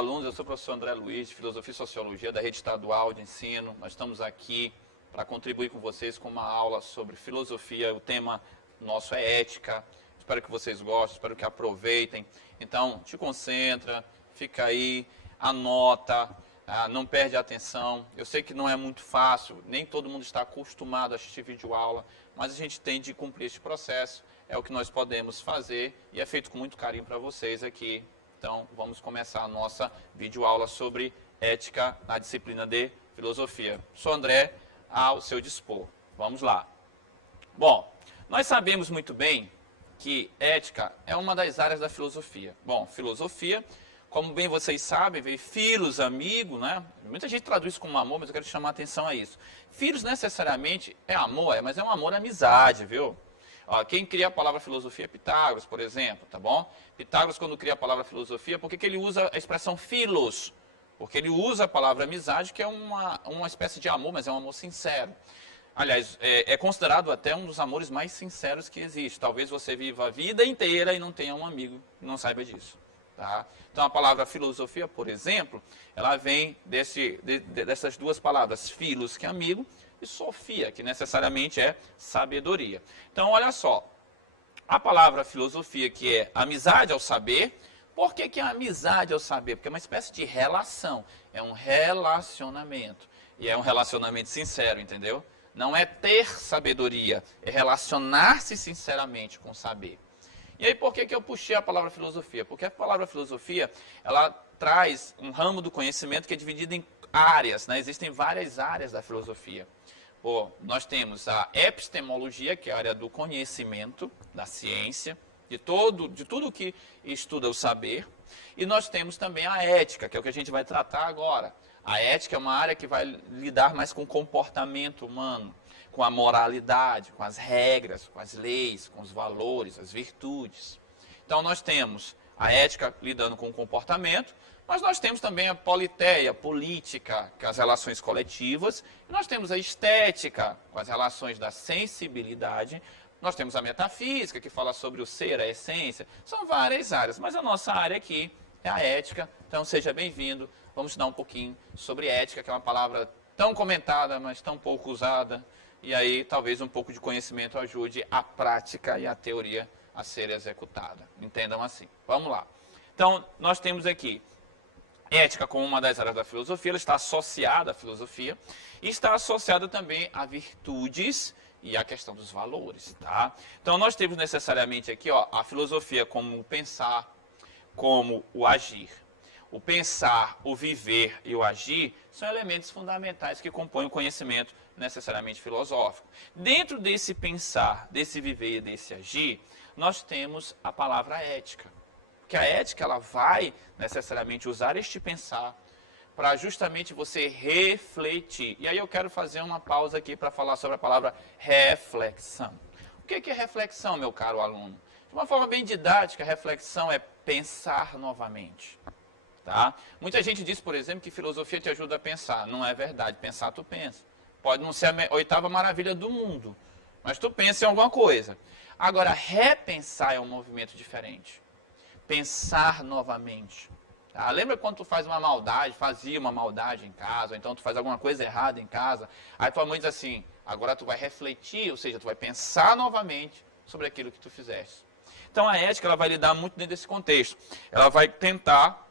alunos, eu sou o professor André Luiz, de Filosofia e Sociologia da Rede Estadual de Ensino. Nós estamos aqui para contribuir com vocês com uma aula sobre filosofia. O tema nosso é ética. Espero que vocês gostem, espero que aproveitem. Então, te concentra, fica aí, anota, não perde a atenção. Eu sei que não é muito fácil, nem todo mundo está acostumado a assistir videoaula, mas a gente tem de cumprir este processo. É o que nós podemos fazer e é feito com muito carinho para vocês aqui. Então, vamos começar a nossa videoaula sobre ética na disciplina de filosofia. Sou André, ao seu dispor. Vamos lá. Bom, nós sabemos muito bem que ética é uma das áreas da filosofia. Bom, filosofia, como bem vocês sabem, veio filos, amigo, né? Muita gente traduz como amor, mas eu quero chamar a atenção a isso. Filos necessariamente é amor, mas é um amor amizade, viu? Ó, quem cria a palavra filosofia é Pitágoras, por exemplo, tá bom? Pitágoras, quando cria a palavra filosofia, por que ele usa a expressão filos? Porque ele usa a palavra amizade, que é uma espécie de amor, mas é um amor sincero. Aliás, é considerado até um dos amores mais sinceros que existe. Talvez você viva a vida inteira e não tenha um amigo que não saiba disso. Tá? Então, a palavra filosofia, por exemplo, ela vem dessas duas palavras, filos, que é amigo, e sofia, que necessariamente é sabedoria. Então, olha só, a palavra filosofia, que é amizade ao saber. Por que é amizade ao saber? Porque é uma espécie de relação, é um relacionamento, e é um relacionamento sincero, entendeu? Não é ter sabedoria, é relacionar-se sinceramente com o saber. E aí, por que eu puxei a palavra filosofia? Porque a palavra filosofia, ela traz um ramo do conhecimento que é dividido em áreas, né? Existem várias áreas da filosofia. Bom, nós temos a epistemologia, que é a área do conhecimento, da ciência, de tudo que estuda o saber. E nós temos também a ética, que é o que a gente vai tratar agora. A ética é uma área que vai lidar mais com o comportamento humano, com a moralidade, com as regras, com as leis, com os valores, as virtudes. Então nós temos a ética lidando com o comportamento, mas nós temos também a politeia, política, com as relações coletivas, e nós temos a estética, com as relações da sensibilidade, nós temos a metafísica, que fala sobre o ser, a essência, são várias áreas, mas a nossa área aqui é a ética, então seja bem-vindo, vamos estudar um pouquinho sobre ética, que é uma palavra tão comentada, mas tão pouco usada, e aí talvez um pouco de conhecimento ajude a prática e a teoria a ser executada, entendam assim. Vamos lá. Então, nós temos aqui ética como uma das áreas da filosofia, ela está associada à filosofia, e está associada também a virtudes e a questão dos valores, tá? Então, nós temos necessariamente aqui, ó, a filosofia como o pensar, como o agir. O pensar, o viver e o agir são elementos fundamentais que compõem o conhecimento necessariamente filosófico. Dentro desse pensar, desse viver e desse agir, nós temos a palavra ética. Porque a ética, ela vai necessariamente usar este pensar para justamente você refletir. E aí eu quero fazer uma pausa aqui para falar sobre a palavra reflexão. O que é reflexão, meu caro aluno? De uma forma bem didática, reflexão é pensar novamente. Tá? Muita gente diz, por exemplo, que filosofia te ajuda a pensar. Não é verdade. Pensar, tu pensa. Pode não ser a oitava maravilha do mundo, mas tu pensa em alguma coisa. Agora, repensar é um movimento diferente. Pensar novamente. Tá? Lembra quando tu faz uma maldade, fazia uma maldade em casa, ou então tu faz alguma coisa errada em casa, aí tua mãe diz assim, agora tu vai refletir, ou seja, tu vai pensar novamente sobre aquilo que tu fizeste. Então a ética, ela vai lidar muito dentro desse contexto. Ela vai tentar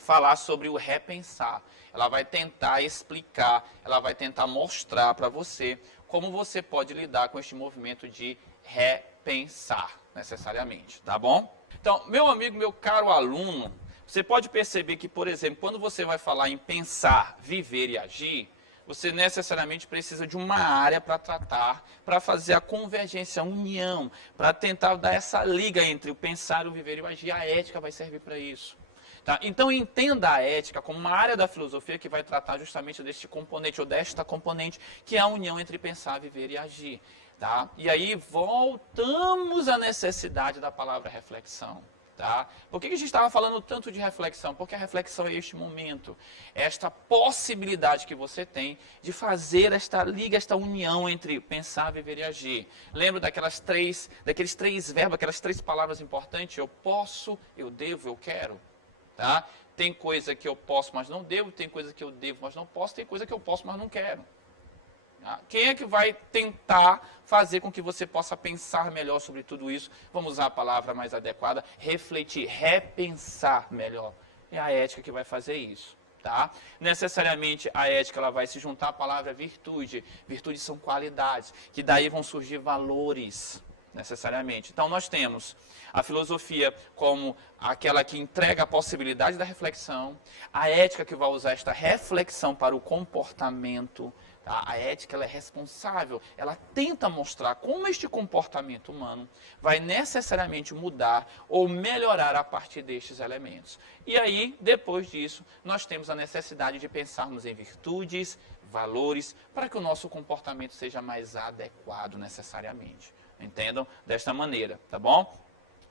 falar sobre o repensar. Ela vai tentar explicar, ela vai tentar mostrar para você como você pode lidar com este movimento de repensar, necessariamente, tá bom? Então, meu amigo, meu caro aluno, você pode perceber que, por exemplo, quando você vai falar em pensar, viver e agir, você necessariamente precisa de uma área para tratar, para fazer a convergência, a união, para tentar dar essa liga entre o pensar, o viver e o agir. A ética vai servir para isso. Tá? Então, entenda a ética como uma área da filosofia que vai tratar justamente deste componente, ou desta componente, que é a união entre pensar, viver e agir. Tá? E aí, voltamos à necessidade da palavra reflexão. Tá? Por que a gente estava falando tanto de reflexão? Porque a reflexão é este momento, é esta possibilidade que você tem de fazer esta liga, esta união entre pensar, viver e agir. Lembra daqueles três verbos, aquelas três palavras importantes? Eu posso, eu devo, eu quero. Tá? Tem coisa que eu posso, mas não devo. Tem coisa que eu devo, mas não posso. Tem coisa que eu posso, mas não quero. Quem é que vai tentar fazer com que você possa pensar melhor sobre tudo isso? Vamos usar a palavra mais adequada, refletir, repensar melhor. É a ética que vai fazer isso, tá? Necessariamente a ética ela vai se juntar à palavra virtude. Virtudes são qualidades, que daí vão surgir valores, necessariamente. Então nós temos a filosofia como aquela que entrega a possibilidade da reflexão, a ética que vai usar esta reflexão para o comportamento. A ética ela é responsável, ela tenta mostrar como este comportamento humano vai necessariamente mudar ou melhorar a partir destes elementos. E aí, depois disso, nós temos a necessidade de pensarmos em virtudes, valores, para que o nosso comportamento seja mais adequado necessariamente. Entendam? Desta maneira, tá bom?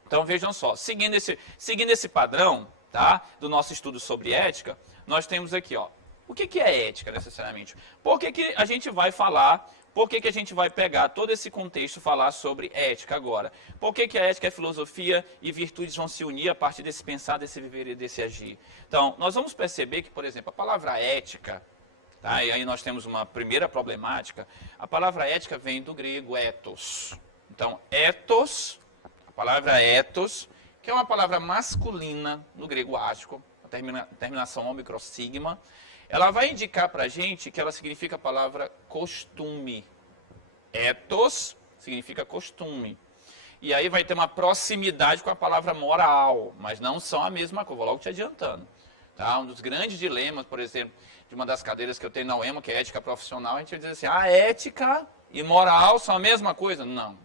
Então vejam só, seguindo esse padrão, tá, do nosso estudo sobre ética, nós temos aqui, ó. O que é ética, necessariamente? Por que a gente vai falar, por que a gente vai pegar todo esse contexto e falar sobre ética agora? Por que a ética é filosofia e virtudes vão se unir a partir desse pensar, desse viver e desse agir? Então, nós vamos perceber que, por exemplo, a palavra ética, tá? E aí nós temos uma primeira problemática, a palavra ética vem do grego ethos. Então, ethos, a palavra ethos, que é uma palavra masculina no grego ático, a terminação omicrosigma, ela vai indicar para a gente que ela significa a palavra costume. Ethos significa costume. E aí vai ter uma proximidade com a palavra moral, mas não são a mesma coisa, vou logo te adiantando. Tá? Um dos grandes dilemas, por exemplo, de uma das cadeiras que eu tenho na UEMA, que é ética profissional, a gente vai dizer assim, a ética e moral são a mesma coisa? Não.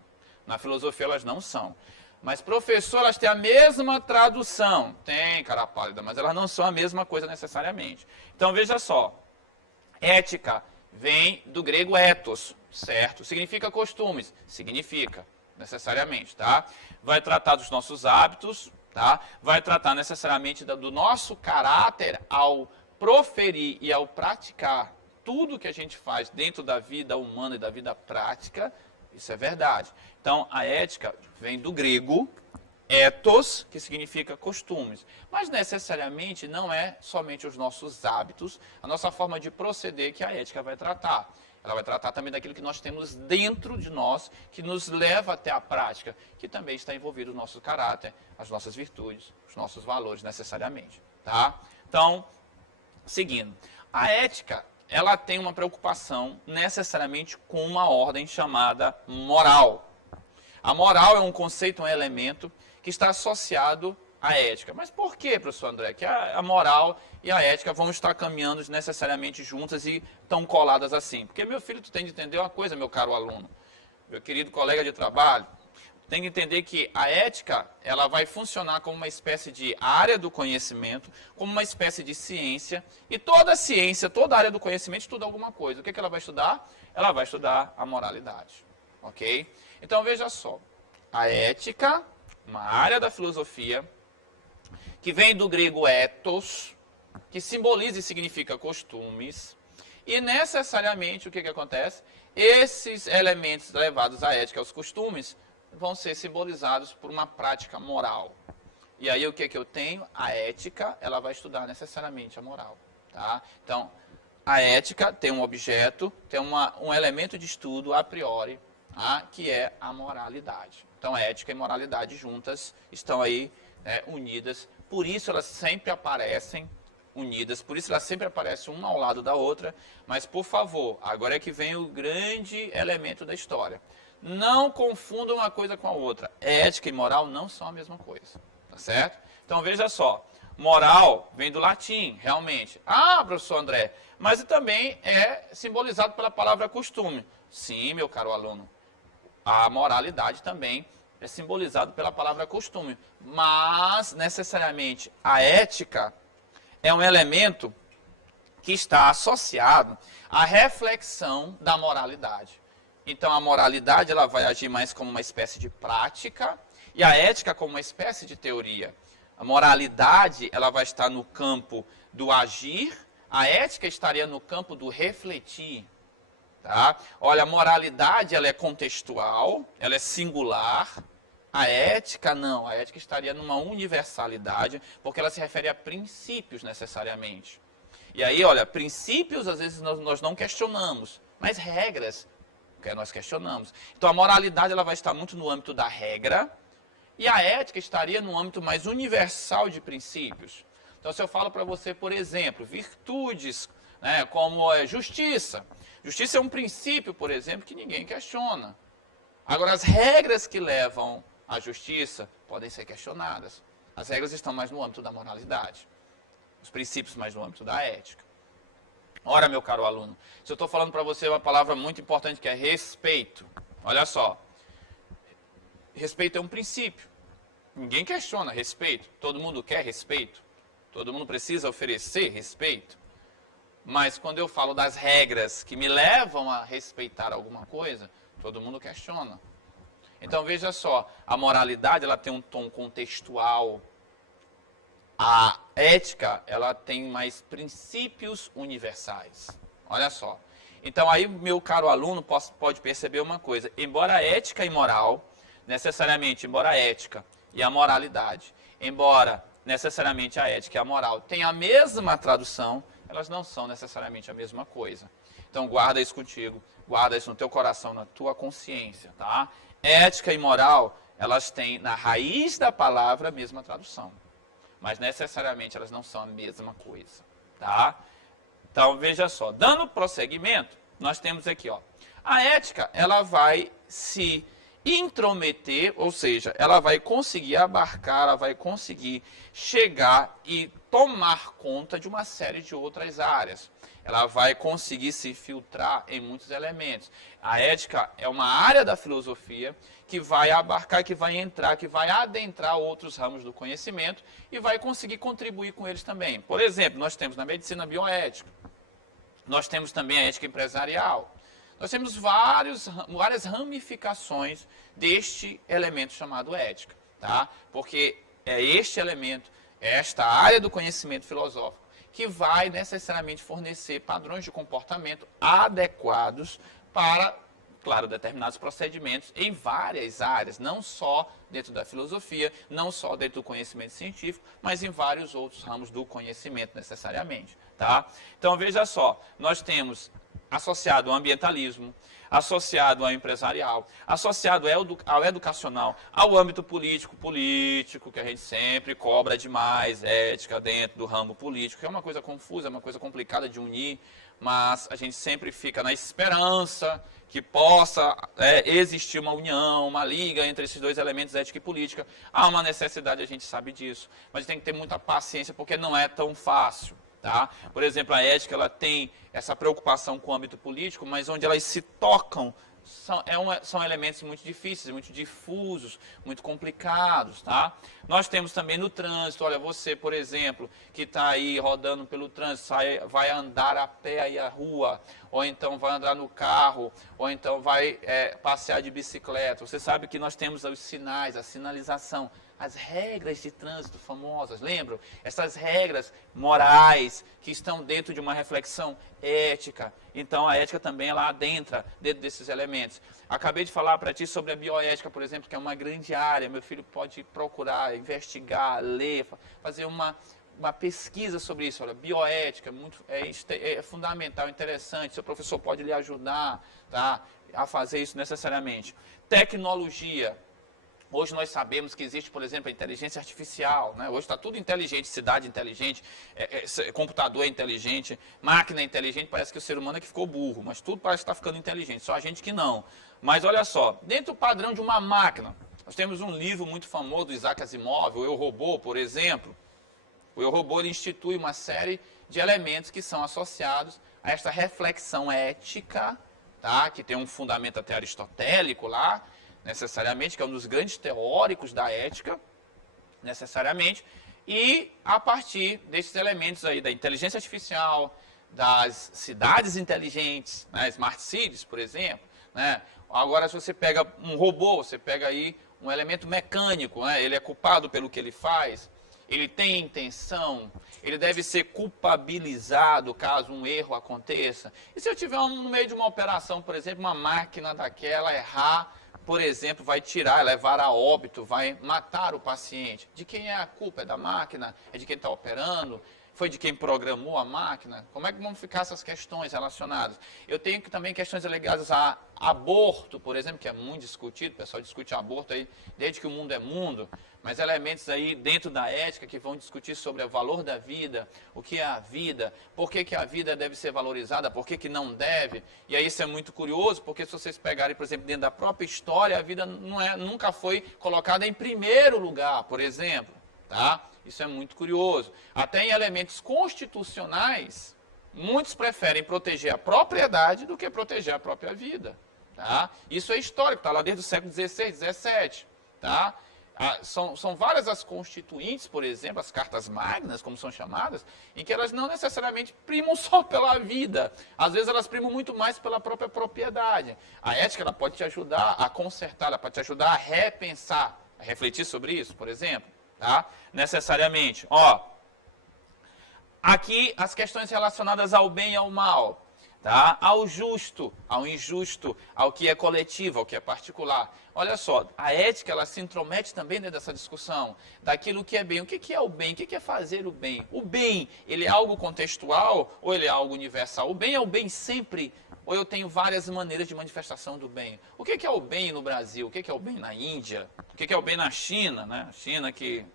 Na filosofia elas não são. Mas, professor, elas têm a mesma tradução. Tem, cara pálida, mas elas não são a mesma coisa necessariamente. Então, veja só. Ética vem do grego ethos, certo? Significa costumes. Significa, necessariamente, tá? Vai tratar dos nossos hábitos, tá? Vai tratar necessariamente do nosso caráter ao proferir e ao praticar tudo que a gente faz dentro da vida humana e da vida prática. Isso é verdade. Então, a ética vem do grego ethos, que significa costumes. Mas, necessariamente, não é somente os nossos hábitos, a nossa forma de proceder que a ética vai tratar. Ela vai tratar também daquilo que nós temos dentro de nós, que nos leva até a prática, que também está envolvido o nosso caráter, as nossas virtudes, os nossos valores, necessariamente. Tá? Então, seguindo. A ética ela tem uma preocupação necessariamente com uma ordem chamada moral. A moral é um conceito, um elemento que está associado à ética. Mas por que, professor André, que a moral e a ética vão estar caminhando necessariamente juntas e tão coladas assim? Porque, meu filho, tu tem de entender uma coisa, meu caro aluno, meu querido colega de trabalho, tem que entender que a ética ela vai funcionar como uma espécie de área do conhecimento, como uma espécie de ciência, e toda ciência, toda área do conhecimento estuda alguma coisa. O que ela vai estudar? Ela vai estudar a moralidade, ok? Então veja só, a ética, uma área da filosofia, que vem do grego ethos, que simboliza e significa costumes, e necessariamente o que acontece? Esses elementos levados à ética, aos costumes, vão ser simbolizados por uma prática moral. E aí o que eu tenho? A ética, ela vai estudar necessariamente a moral. Tá? Então, a ética tem um objeto, tem um elemento de estudo a priori, tá? Que é a moralidade. Então, ética e moralidade juntas estão aí unidas. Por isso elas sempre aparecem unidas, por isso elas sempre aparecem uma ao lado da outra. Mas, por favor, agora é que vem o grande elemento da história. Não confundam uma coisa com a outra. Ética e moral não são a mesma coisa. Tá certo? Então, veja só. Moral vem do latim, realmente. Ah, professor André, mas também é simbolizado pela palavra costume. Sim, meu caro aluno. A moralidade também é simbolizado pela palavra costume. Mas, necessariamente, a ética é um elemento que está associado à reflexão da moralidade. Então, a moralidade ela vai agir mais como uma espécie de prática e a ética como uma espécie de teoria. A moralidade ela vai estar no campo do agir, a ética estaria no campo do refletir. Tá? Olha, a moralidade ela é contextual, ela é singular, A ética, não. A ética estaria numa universalidade, porque ela se refere a princípios, necessariamente. E aí, olha, princípios, às vezes, nós não questionamos, mas regras, que nós questionamos. Então, a moralidade, ela vai estar muito no âmbito da regra, e a ética estaria no âmbito mais universal de princípios. Então, se eu falo para você, por exemplo, virtudes, né, como justiça. Justiça é um princípio, por exemplo, que ninguém questiona. Agora, as regras que levam à justiça podem ser questionadas. As regras estão mais no âmbito da moralidade. Os princípios mais no âmbito da ética. Ora, meu caro aluno, se eu estou falando para você uma palavra muito importante que é respeito. Olha só. Respeito é um princípio. Ninguém questiona respeito. Todo mundo quer respeito. Todo mundo precisa oferecer respeito. Mas quando eu falo das regras que me levam a respeitar alguma coisa, todo mundo questiona. Então veja só, a moralidade ela tem um tom contextual. A ética ela tem mais princípios universais. Olha só. Então aí meu caro aluno pode perceber uma coisa. Embora a ética e moral, necessariamente, embora a ética e a moralidade, embora necessariamente a ética e a moral tenham a mesma tradução, elas não são necessariamente a mesma coisa. Então guarda isso contigo, guarda isso no teu coração, na tua consciência, tá? Ética e moral, elas têm na raiz da palavra a mesma tradução, mas necessariamente elas não são a mesma coisa, tá? Então veja só, dando prosseguimento, nós temos aqui, ó, a ética, ela vai se intrometer, ou seja, ela vai conseguir abarcar, ela vai conseguir chegar e tomar conta de uma série de outras áreas. Ela vai conseguir se filtrar em muitos elementos. A ética é uma área da filosofia que vai abarcar, que vai entrar, que vai adentrar outros ramos do conhecimento e vai conseguir contribuir com eles também. Por exemplo, nós temos na medicina a bioética, nós temos também a ética empresarial. Nós temos várias ramificações deste elemento chamado ética, tá? Porque é este elemento, é esta área do conhecimento filosófico que vai necessariamente fornecer padrões de comportamento adequados para, claro, determinados procedimentos em várias áreas, não só dentro da filosofia, não só dentro do conhecimento científico, mas em vários outros ramos do conhecimento necessariamente, tá? Então veja só, nós temos associado ao ambientalismo, associado ao empresarial, associado ao educacional, ao âmbito político, que a gente sempre cobra demais, ética dentro do ramo político, que é uma coisa confusa, é uma coisa complicada de unir, mas a gente sempre fica na esperança que possa existir uma união, uma liga entre esses dois elementos, ética e política. Há uma necessidade, a gente sabe disso, mas tem que ter muita paciência, porque não é tão fácil. Tá? Por exemplo, a ética ela tem essa preocupação com o âmbito político, mas onde elas se tocam são elementos muito difíceis, muito difusos, muito complicados. Tá? Nós temos também no trânsito, olha, você, por exemplo, que está aí rodando pelo trânsito, vai andar a pé aí a rua, ou então vai andar no carro, ou então vai passear de bicicleta. Você sabe que nós temos os sinais, a sinalização, as regras de trânsito famosas, lembram? Essas regras morais que estão dentro de uma reflexão ética. Então, a ética também ela adentra dentro desses elementos. Acabei de falar para ti sobre a bioética, por exemplo, que é uma grande área. Meu filho pode procurar, investigar, ler, fazer uma pesquisa sobre isso. Olha, bioética é fundamental, interessante. Seu professor pode lhe ajudar, tá, a fazer isso necessariamente. Tecnologia. Hoje nós sabemos que existe, por exemplo, a inteligência artificial, né? Hoje está tudo inteligente, cidade inteligente, computador é inteligente, máquina é inteligente, parece que o ser humano é que ficou burro, mas tudo parece que está ficando inteligente, só a gente que não. Mas olha só, dentro do padrão de uma máquina, nós temos um livro muito famoso do Isaac Asimov, o Eu, Robô, por exemplo. O Eu, Robô ele institui uma série de elementos que são associados a esta reflexão ética, tá? Que tem um fundamento até aristotélico lá, necessariamente, que é um dos grandes teóricos da ética, necessariamente, e a partir desses elementos aí da inteligência artificial, das cidades inteligentes, né, smart cities, por exemplo, né? Agora, se você pega um robô, você pega aí um elemento mecânico, né? Ele é culpado pelo que ele faz, ele tem intenção, ele deve ser culpabilizado caso um erro aconteça. E se eu tiver no meio de uma operação, por exemplo, uma máquina daquela errar, por exemplo, vai tirar, levar a óbito, vai matar o paciente. De quem é a culpa? É da máquina? É de quem está operando? Foi de quem programou a máquina? Como é que vão ficar essas questões relacionadas? Eu tenho também questões ligadas a aborto, por exemplo, que é muito discutido, o pessoal discute aborto aí desde que o mundo é mundo, mas elementos aí dentro da ética que vão discutir sobre o valor da vida, o que é a vida, por que a vida deve ser valorizada, por que não deve. E aí isso é muito curioso, porque se vocês pegarem, por exemplo, dentro da própria história, a vida nunca foi colocada em primeiro lugar, por exemplo, tá? Isso é muito curioso. Até em elementos constitucionais, muitos preferem proteger a propriedade do que proteger a própria vida. Tá? Isso é histórico, está lá desde o século XVI, XVII. Tá? São várias as constituintes, por exemplo, as cartas magnas, como são chamadas, em que elas não necessariamente primam só pela vida. Às vezes elas primam muito mais pela própria propriedade. A ética ela pode te ajudar a consertar, ela pode te ajudar a repensar, a refletir sobre isso, por exemplo. Tá? Necessariamente. Ó, aqui as questões relacionadas ao bem e ao mal. Tá? Ao justo, ao injusto, ao que é coletivo, ao que é particular. Olha só, a ética ela se intromete também dentro dessa discussão daquilo que é bem. O que é o bem? O que é fazer o bem? O bem, ele é algo contextual ou ele é algo universal? O bem é o bem sempre, ou eu tenho várias maneiras de manifestação do bem? O que é o bem no Brasil? O que é o bem na Índia? O que é o bem na China? Né? China que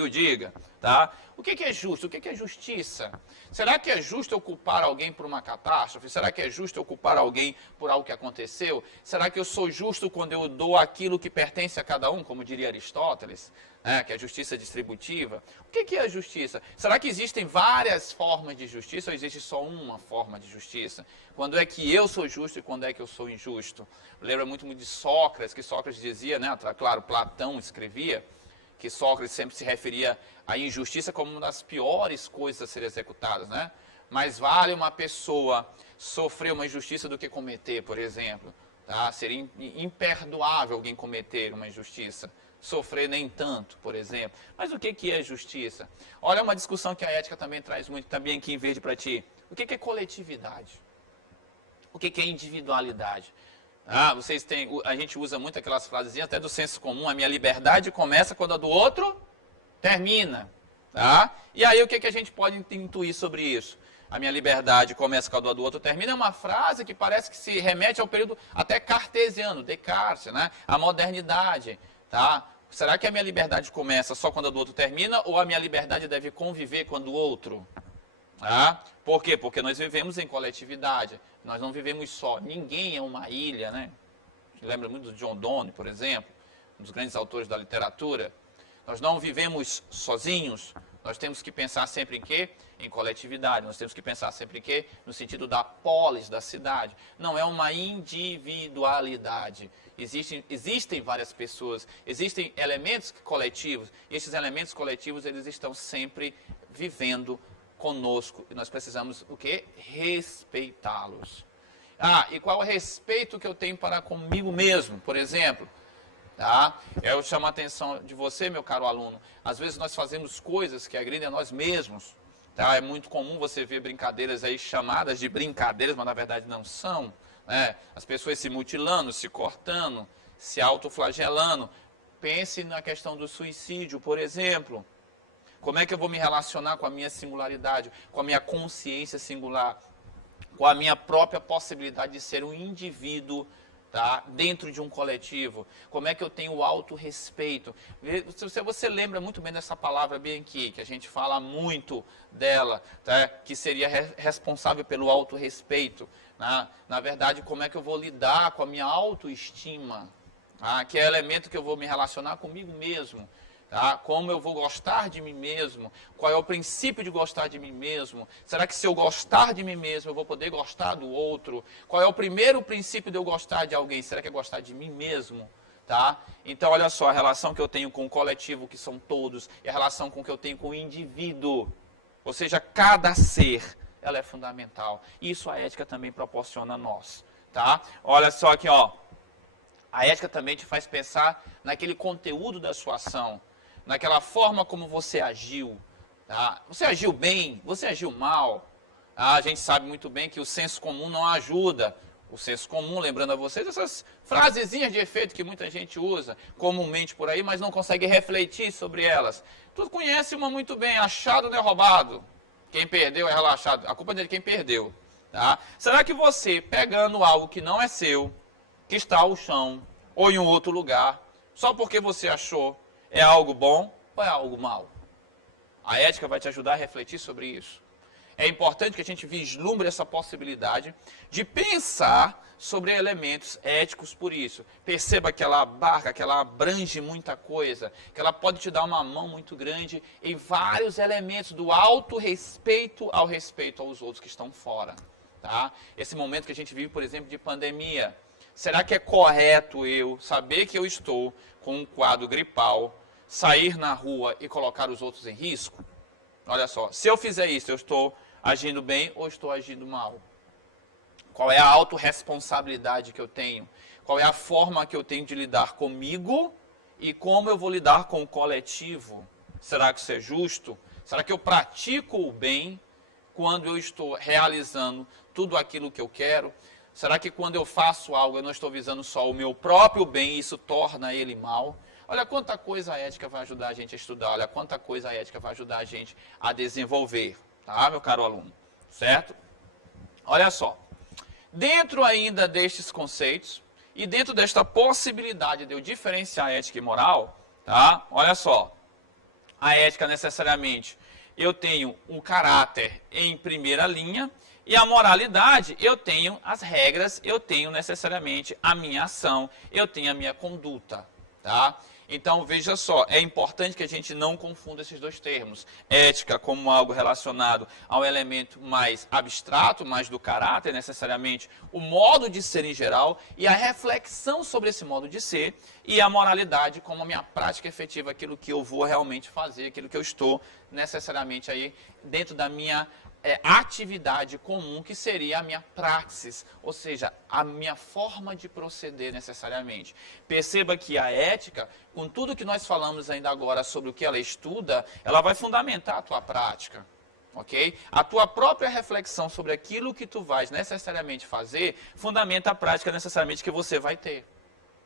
o diga. Tá? O que é justo? O que é justiça? Será que é justo eu culpar alguém por uma catástrofe? Será que é justo eu culpar alguém por algo que aconteceu? Será que eu sou justo quando eu dou aquilo que pertence a cada um, como diria Aristóteles, né, que é a justiça distributiva? O que é a justiça? Será que existem várias formas de justiça ou existe só uma forma de justiça? Quando é que eu sou justo e quando é que eu sou injusto? Lembra muito de Sócrates, que Sócrates dizia, né, claro, Platão escrevia, que Sócrates sempre se referia à injustiça como uma das piores coisas a serem executadas, né? Mais vale uma pessoa sofrer uma injustiça do que cometer, por exemplo. Tá? Seria imperdoável alguém cometer uma injustiça. Sofrer nem tanto, por exemplo. Mas o que é justiça? Olha uma discussão que a ética também traz muito, também aqui em verde para ti. O que é coletividade? O que é individualidade? Vocês têm, a gente usa muito aquelas frases até do senso comum, a minha liberdade começa quando a do outro termina. Tá? E aí o que a gente pode intuir sobre isso? A minha liberdade começa quando a do outro termina, é uma frase que parece que se remete ao período até cartesiano, Descartes, né? A modernidade. Tá? Será que a minha liberdade começa só quando a do outro termina ou a minha liberdade deve conviver com a do outro? Por quê? Porque nós vivemos em coletividade, nós não vivemos só, ninguém é uma ilha, né? Lembra muito do John Donne, por exemplo, um dos grandes autores da literatura. Nós não vivemos sozinhos, nós temos que pensar sempre em quê? Em coletividade, nós temos que pensar sempre em quê? No sentido da polis, da cidade. Não é uma individualidade. Existem várias pessoas, existem elementos coletivos, e esses elementos coletivos eles estão sempre vivendo conosco e nós precisamos o quê? Respeitá-los. E qual é o respeito que eu tenho para comigo mesmo, por exemplo? Tá? Eu chamo a atenção de você, meu caro aluno. Às vezes nós fazemos coisas que agridem a nós mesmos. Tá? É muito comum você ver brincadeiras aí chamadas de brincadeiras, mas na verdade não são. Né? As pessoas se mutilando, se cortando, se autoflagelando. Pense na questão do suicídio, por exemplo. Como é que eu vou me relacionar com a minha singularidade, com a minha consciência singular, com a minha própria possibilidade de ser um indivíduo, tá, dentro de um coletivo? Como é que eu tenho o autorrespeito? Você lembra muito bem dessa palavra bem aqui, que a gente fala muito dela, tá, que seria responsável pelo autorrespeito. Na verdade, como é que eu vou lidar com a minha autoestima? Que é o elemento que eu vou me relacionar comigo mesmo. Tá? Como eu vou gostar de mim mesmo? Qual é o princípio de gostar de mim mesmo? Será que se eu gostar de mim mesmo, eu vou poder gostar do outro? Qual é o primeiro princípio de eu gostar de alguém? Será que é gostar de mim mesmo? Tá? Então, olha só, a relação que eu tenho com o coletivo, que são todos, e a relação com que eu tenho com o indivíduo. Ou seja, cada ser, ela é fundamental. Isso a ética também proporciona a nós. Tá? Olha só aqui, ó. A ética também te faz pensar naquele conteúdo da sua ação. Naquela forma como você agiu. Tá? Você agiu bem, você agiu mal. A gente sabe muito bem que o senso comum não ajuda o senso comum, lembrando a vocês essas frasezinhas de efeito que muita gente usa comumente por aí, mas não consegue refletir sobre elas. Tu conhece uma muito bem, achado não é roubado. Quem perdeu é relaxado. A culpa é de quem perdeu. Tá? Será que você, pegando algo que não é seu, que está ao chão, ou em um outro lugar, só porque você achou, é algo bom ou é algo mal? A ética vai te ajudar a refletir sobre isso. É importante que a gente vislumbre essa possibilidade de pensar sobre elementos éticos por isso. Perceba que ela abarca, que ela abrange muita coisa, que ela pode te dar uma mão muito grande em vários elementos, do autorrespeito ao respeito aos outros que estão fora. Tá? Esse momento que a gente vive, por exemplo, de pandemia. Será que é correto eu saber que eu estou com um quadro gripal, sair na rua e colocar os outros em risco? Olha só, se eu fizer isso, eu estou agindo bem ou estou agindo mal? Qual é a autorresponsabilidade que eu tenho? Qual é a forma que eu tenho de lidar comigo e como eu vou lidar com o coletivo? Será que isso é justo? Será que eu pratico o bem quando eu estou realizando tudo aquilo que eu quero? Será que quando eu faço algo eu não estou visando só o meu próprio bem e isso torna ele mal? Olha quanta coisa a ética vai ajudar a gente a estudar, olha quanta coisa a ética vai ajudar a gente a desenvolver, tá, meu caro aluno? Certo? Olha só, dentro ainda destes conceitos e dentro desta possibilidade de eu diferenciar ética e moral, tá? Olha só, a ética necessariamente, eu tenho um caráter em primeira linha e a moralidade, eu tenho as regras, eu tenho necessariamente a minha ação, eu tenho a minha conduta, tá? Então, veja só, é importante que a gente não confunda esses dois termos. Ética como algo relacionado ao elemento mais abstrato, mais do caráter, necessariamente, o modo de ser em geral, e a reflexão sobre esse modo de ser, e a moralidade como a minha prática efetiva, aquilo que eu vou realmente fazer, aquilo que eu estou necessariamente aí dentro da minha atividade comum, que seria a minha praxis, ou seja, a minha forma de proceder necessariamente. Perceba que a ética, com tudo que nós falamos ainda agora sobre o que ela estuda, ela vai fundamentar a tua prática, ok? A tua própria reflexão sobre aquilo que tu vais necessariamente fazer, fundamenta a prática necessariamente que você vai ter,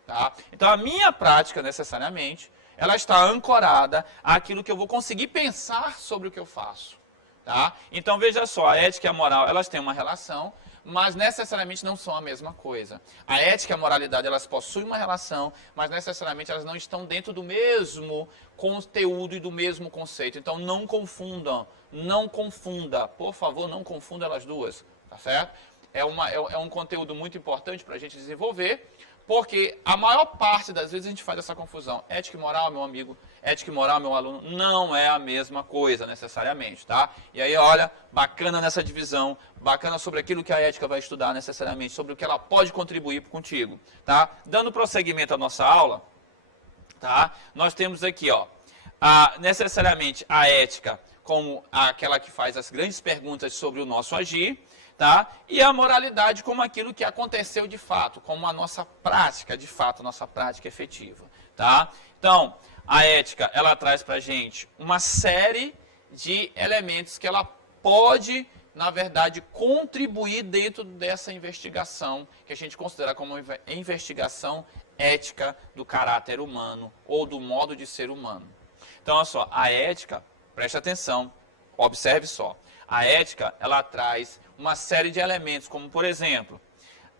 tá? Então a minha prática necessariamente, ela está ancorada àquilo que eu vou conseguir pensar sobre o que eu faço. Tá? Então veja só, a ética e a moral, elas têm uma relação, mas necessariamente não são a mesma coisa. A ética e a moralidade, elas possuem uma relação, mas necessariamente elas não estão dentro do mesmo conteúdo e do mesmo conceito. Então não confundam, não confunda, por favor, não confunda elas duas, tá certo? É um conteúdo muito importante para a gente desenvolver, porque a maior parte das vezes a gente faz essa confusão. Ética e moral, meu amigo, ética e moral, meu aluno, não é a mesma coisa necessariamente, tá? E aí, olha, bacana nessa divisão, bacana sobre aquilo que a ética vai estudar necessariamente, sobre o que ela pode contribuir contigo, tá? Dando prosseguimento à nossa aula, tá? Nós temos aqui, ó, necessariamente a ética como aquela que faz as grandes perguntas sobre o nosso agir, tá? E a moralidade como aquilo que aconteceu de fato, como a nossa prática, de fato, a nossa prática efetiva, tá? Então, a ética, ela traz pra gente uma série de elementos que ela pode, na verdade, contribuir dentro dessa investigação, que a gente considera como investigação ética do caráter humano, ou do modo de ser humano. Então, olha só, a ética, preste atenção, observe só, a ética, ela traz uma série de elementos, como por exemplo,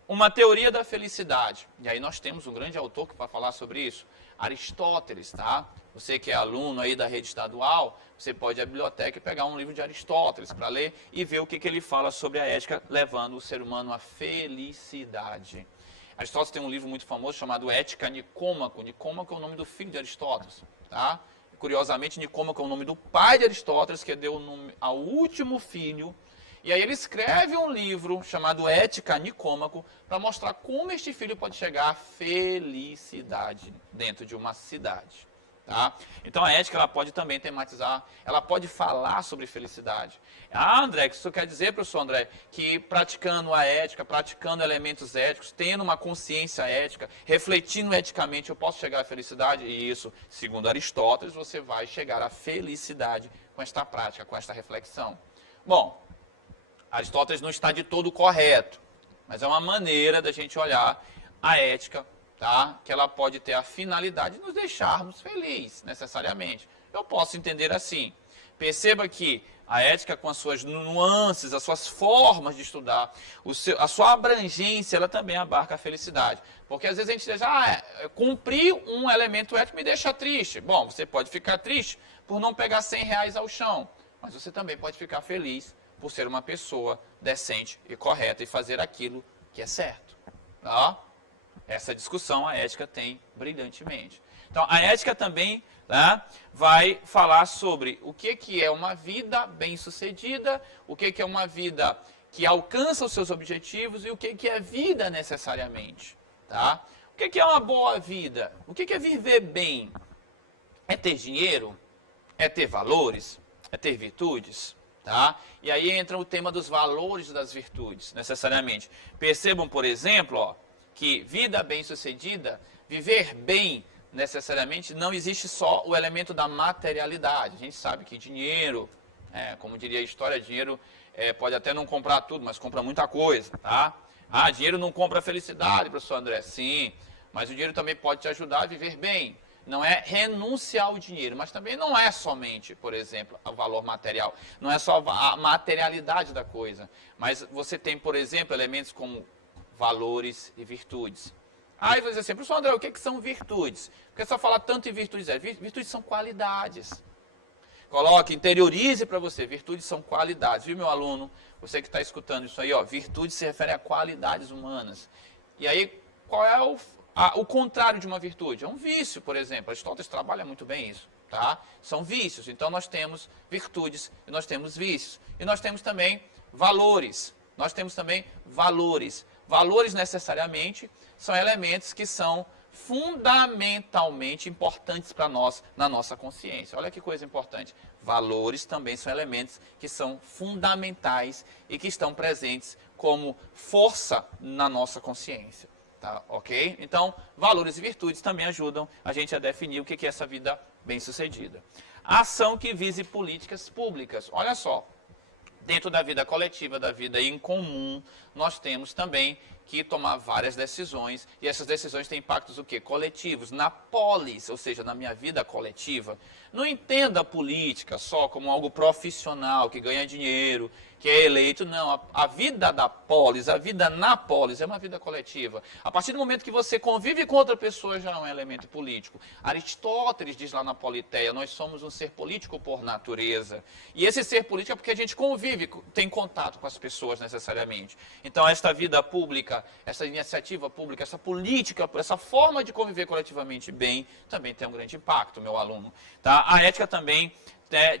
uma teoria da felicidade. E aí nós temos um grande autor que vai falar sobre isso, Aristóteles, tá? Você que é aluno aí da rede estadual, você pode ir à biblioteca e pegar um livro de Aristóteles para ler e ver o que ele fala sobre a ética, levando o ser humano à felicidade. Aristóteles tem um livro muito famoso chamado Ética Nicômaco. Nicômaco é o nome do filho de Aristóteles, tá? Curiosamente, Nicômaco é o nome do pai de Aristóteles, que deu o nome ao último filho. E aí ele escreve um livro chamado Ética Nicômaco para mostrar como este filho pode chegar à felicidade dentro de uma cidade. Tá? Então a ética ela pode também tematizar, ela pode falar sobre felicidade. Ah, André, isso quer dizer, professor André, que praticando a ética, praticando elementos éticos, tendo uma consciência ética, refletindo eticamente, eu posso chegar à felicidade? E isso, segundo Aristóteles, você vai chegar à felicidade com esta prática, com esta reflexão. Bom, Aristóteles não está de todo correto, mas é uma maneira da gente olhar a ética, tá? Que ela pode ter a finalidade de nos deixarmos felizes, necessariamente. Eu posso entender assim. Perceba que a ética, com as suas nuances, as suas formas de estudar, a sua abrangência, ela também abarca a felicidade. Porque às vezes a gente diz, cumprir um elemento ético me deixa triste. Bom, você pode ficar triste por não pegar R$100 ao chão, mas você também pode ficar feliz por ser uma pessoa decente e correta e fazer aquilo que é certo. Tá? Essa discussão a ética tem brilhantemente. Então, a ética também, tá, vai falar sobre o que é uma vida bem-sucedida, o que é uma vida que alcança os seus objetivos e o que é vida necessariamente. Tá? O que é uma boa vida? O que é viver bem? É ter dinheiro? É ter valores? É ter virtudes? Tá? E aí entra o tema dos valores das virtudes, necessariamente. Percebam, por exemplo, ó, que vida bem-sucedida, viver bem, necessariamente, não existe só o elemento da materialidade. A gente sabe que dinheiro, como diria a história, dinheiro pode até não comprar tudo, mas compra muita coisa, tá? Ah, dinheiro não compra felicidade, professor André. Sim, mas o dinheiro também pode te ajudar a viver bem. Não é renunciar ao dinheiro, mas também não é somente, por exemplo, o valor material. Não é só a materialidade da coisa. Mas você tem, por exemplo, elementos como valores e virtudes. Aí você diz assim, professor André, o que são virtudes? Porque só falar tanto em virtudes. Virtudes são qualidades. Coloque, interiorize para você. Virtudes são qualidades. Viu, meu aluno? Você que está escutando isso aí, ó. Virtude se refere a qualidades humanas. E aí, qual é o contrário de uma virtude? É um vício, por exemplo. Aristóteles trabalha muito bem isso. Tá? São vícios. Então, nós temos virtudes e nós temos vícios. E nós temos também valores. Nós temos também valores. Valores, necessariamente, são elementos que são fundamentalmente importantes para nós na nossa consciência. Olha que coisa importante. Valores também são elementos que são fundamentais e que estão presentes como força na nossa consciência. Tá? Ok? Então, valores e virtudes também ajudam a gente a definir o que é essa vida bem-sucedida. Ação que vise políticas públicas. Olha só. Dentro da vida coletiva, da vida em comum, nós temos também que tomar várias decisões, e essas decisões têm impactos o quê? Coletivos, na polis, ou seja, na minha vida coletiva. Não entenda a política só como algo profissional, que ganha dinheiro, que é eleito, não. A vida da polis, a vida na polis é uma vida coletiva. A partir do momento que você convive com outra pessoa, já é um elemento político. Aristóteles diz lá na Politeia, nós somos um ser político por natureza. E esse ser político é porque a gente convive, tem contato com as pessoas necessariamente. Então, esta vida pública, essa iniciativa pública, essa política, essa forma de conviver coletivamente bem, também tem um grande impacto, meu aluno. Tá? A ética também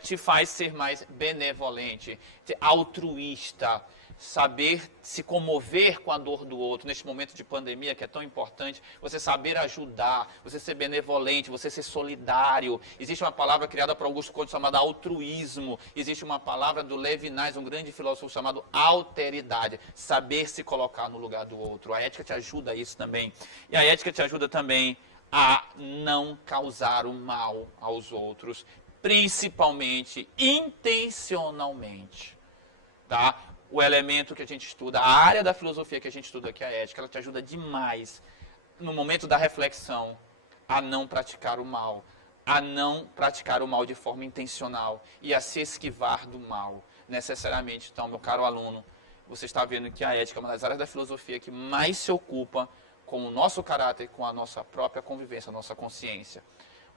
te faz ser mais benevolente, altruísta, saber se comover com a dor do outro, neste momento de pandemia que é tão importante, você saber ajudar, você ser benevolente, você ser solidário. Existe uma palavra criada por Augusto Conte chamada altruísmo, existe uma palavra do Levinas, um grande filósofo chamado alteridade, saber se colocar no lugar do outro. A ética te ajuda a isso também. E a ética te ajuda também a não causar o mal aos outros, principalmente intencionalmente, tá? O elemento que a gente estuda, a área da filosofia que a gente estuda, que é a ética, ela te ajuda demais, no momento da reflexão, a não praticar o mal, de forma intencional e a se esquivar do mal, necessariamente. Então, meu caro aluno, você está vendo que a ética é uma das áreas da filosofia que mais se ocupa com o nosso caráter, com a nossa própria convivência, a nossa consciência.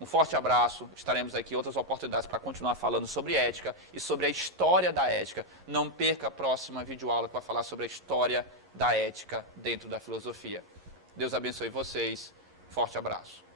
Um forte abraço, estaremos aqui em outras oportunidades para continuar falando sobre ética e sobre a história da ética. Não perca a próxima videoaula para falar sobre a história da ética dentro da filosofia. Deus abençoe vocês, forte abraço.